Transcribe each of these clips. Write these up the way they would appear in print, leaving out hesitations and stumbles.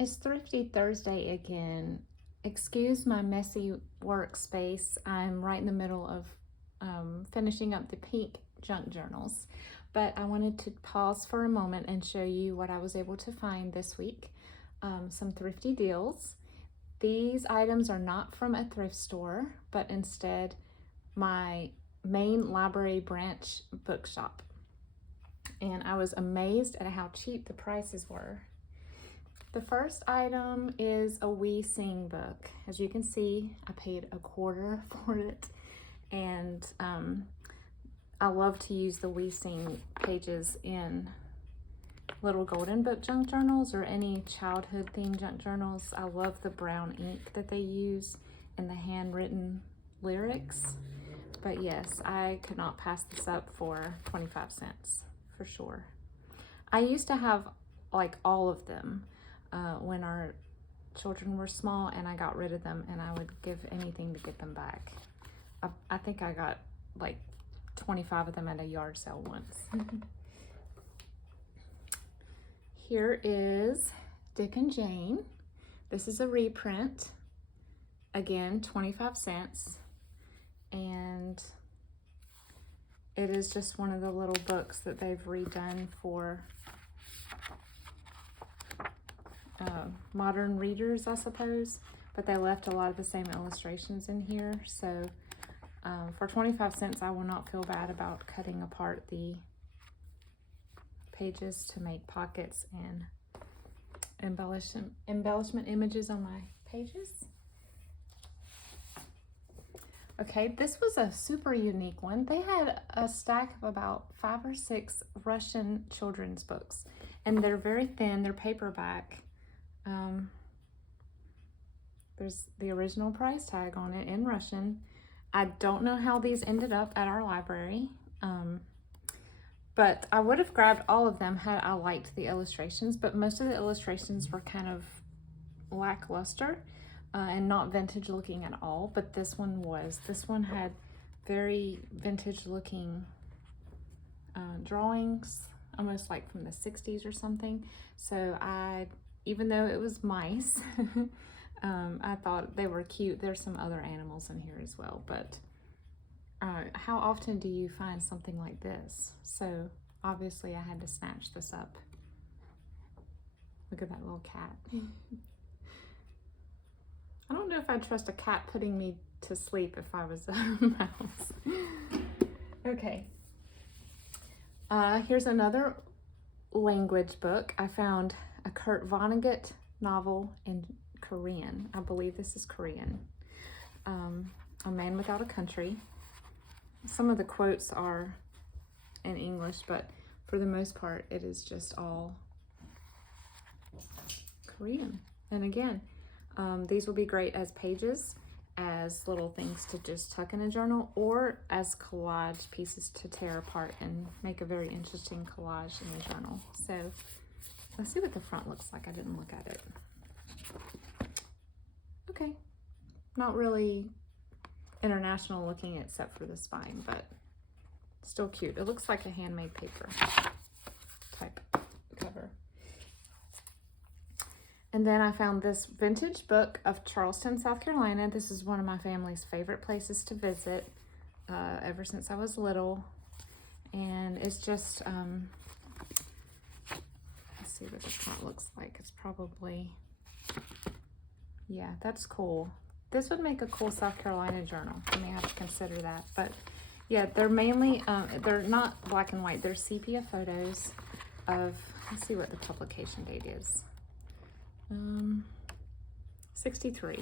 It's Thrifty Thursday again. Excuse my messy workspace. I'm right in the middle of finishing up the pink junk journals, but I wanted to pause for a moment and show you what I was able to find this week. Some thrifty deals. These items are not from a thrift store, but instead my main library branch bookshop. And I was amazed at how cheap the prices were. The first item is a We Sing book. As you can see, I paid $1.25 for it, and I love to use the We Sing pages in little golden book junk journals or any childhood themed junk journals. I love the brown ink that they use in the handwritten lyrics. But yes, I could not pass this up for 25 cents for sure. I used to have like all of them when our children were small, and I got rid of them, and I would give anything to get them back. I think I got like 25 of them at a yard sale once. Here is Dick and Jane. This is a reprint. Again, 25 cents. And it is just one of the little books that they've redone for modern readers, I suppose, but they left a lot of the same illustrations in here. So for 25 cents, I will not feel bad about cutting apart the pages to make pockets and embellishment images on my pages. Okay, this was a super unique one. They had a stack of about 5 or 6 Russian children's books, and they're very thin, they're paperback. There's the original price tag on it in Russian. I don't know how these ended up at our library, but I would have grabbed all of them had I liked the illustrations, but most of the illustrations were kind of lackluster and not vintage looking at all, but this one was. This one had very vintage looking drawings, almost like from the 60s or something. So even though it was mice, I thought they were cute. There's some other animals in here as well, but how often do you find something like this? So obviously I had to snatch this up. Look at that little cat. I don't know if I'd trust a cat putting me to sleep if I was a mouse. Okay. Here's another language book. I found a Kurt Vonnegut novel in Korean. I believe this is Korean. A Man Without a Country. Some of the quotes are in English, but for the most part, it is just all Korean. And again, these will be great as pages, as little things to just tuck in a journal, or as collage pieces to tear apart and make a very interesting collage in a journal. So let's see what the front looks like. I didn't look at it. Okay, not really international looking except for the spine, but still cute. It looks like a handmade paper type cover. And then I found this vintage book of Charleston, South Carolina. This is one of my family's favorite places to visit ever since I was little. And it's just, let's see what the front looks like. It's probably, yeah, that's cool. This would make a cool South Carolina journal. I may have to consider that. But yeah, they're mainly, they're not black and white. They're sepia photos of, let's see what the publication date is. 63.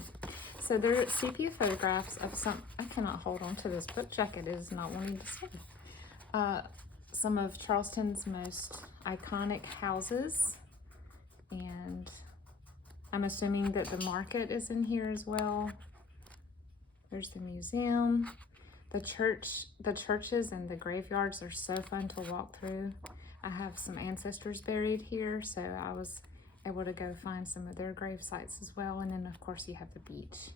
So they're sepia photographs of some, I cannot hold on to this book jacket. It is not wanting to stay. Some of Charleston's most iconic houses, and I'm assuming that the market is in here as well. There's the museum. The churches and the graveyards are so fun to walk through. I have some ancestors buried here, so I was able to go find some of their grave sites as well. And then of course you have the beach.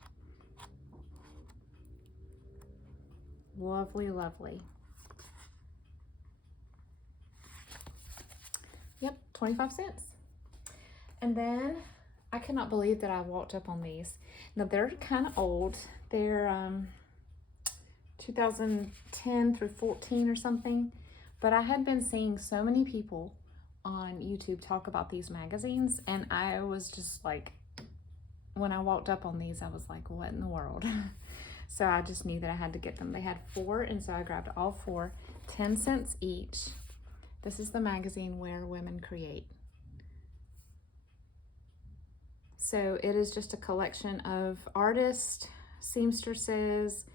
Lovely, lovely. Yep, 25 cents. And then I cannot believe that I walked up on these. Now they're kind of old. They're 2010 through 14 or something. But I had been seeing so many people on YouTube talk about these magazines, and I was just like, when I walked up on these, I was like, what in the world? So I just knew that I had to get them. They had 4, and so I grabbed all 4, 10 cents each. This is the magazine Where Women Create. So it is just a collection of artists, seamstresses,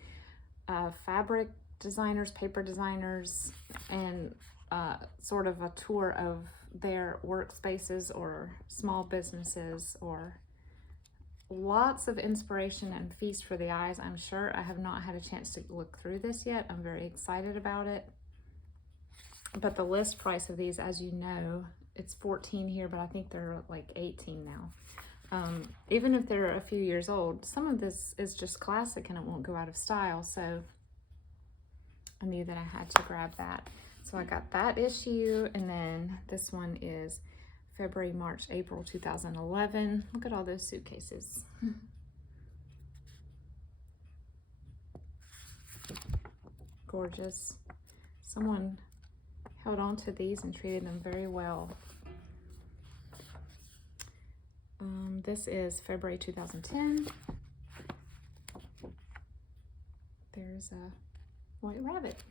fabric designers, paper designers, and sort of a tour of their workspaces or small businesses, or lots of inspiration and feast for the eyes. I'm sure. I have not had a chance to look through this yet. I'm very excited about it. But the list price of these, as you know, it's $14 here, but I think they're like $18 now. Even if they're a few years old, some of this is just classic and it won't go out of style. So I knew that I had to grab that. So I got that issue, and then this one is February, March, April 2011. Look at all those suitcases. Gorgeous. Someone held on to these and treated them very well. This is February 2010. There's a white rabbit.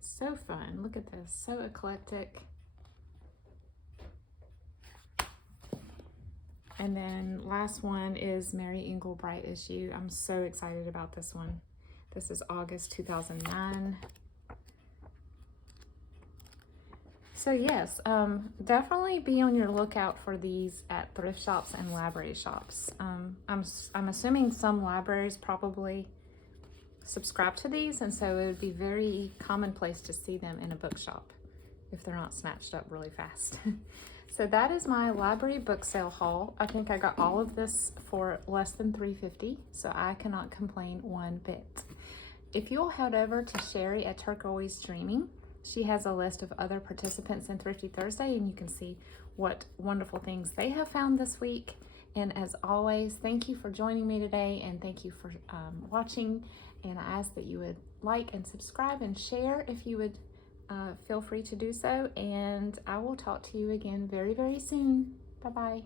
So fun. Look at this. So eclectic. And then last one is Mary Englebright issue. I'm so excited about this one. This is August 2009. So yes, definitely be on your lookout for these at thrift shops and library shops. I'm assuming some libraries probably subscribe to these, and so it would be very commonplace to see them in a bookshop if they're not snatched up really fast. So that is my library book sale haul. I think I got all of this for less than $3.50, so I cannot complain one bit. If you'll head over to Sheree at Turquoise Dreaming, she has a list of other participants in Thrifty Thursday, and you can see what wonderful things they have found this week. And as always, thank you for joining me today, and thank you for watching. And I ask that you would like and subscribe and share if you would feel free to do so. And I will talk to you again very, very soon. Bye-bye.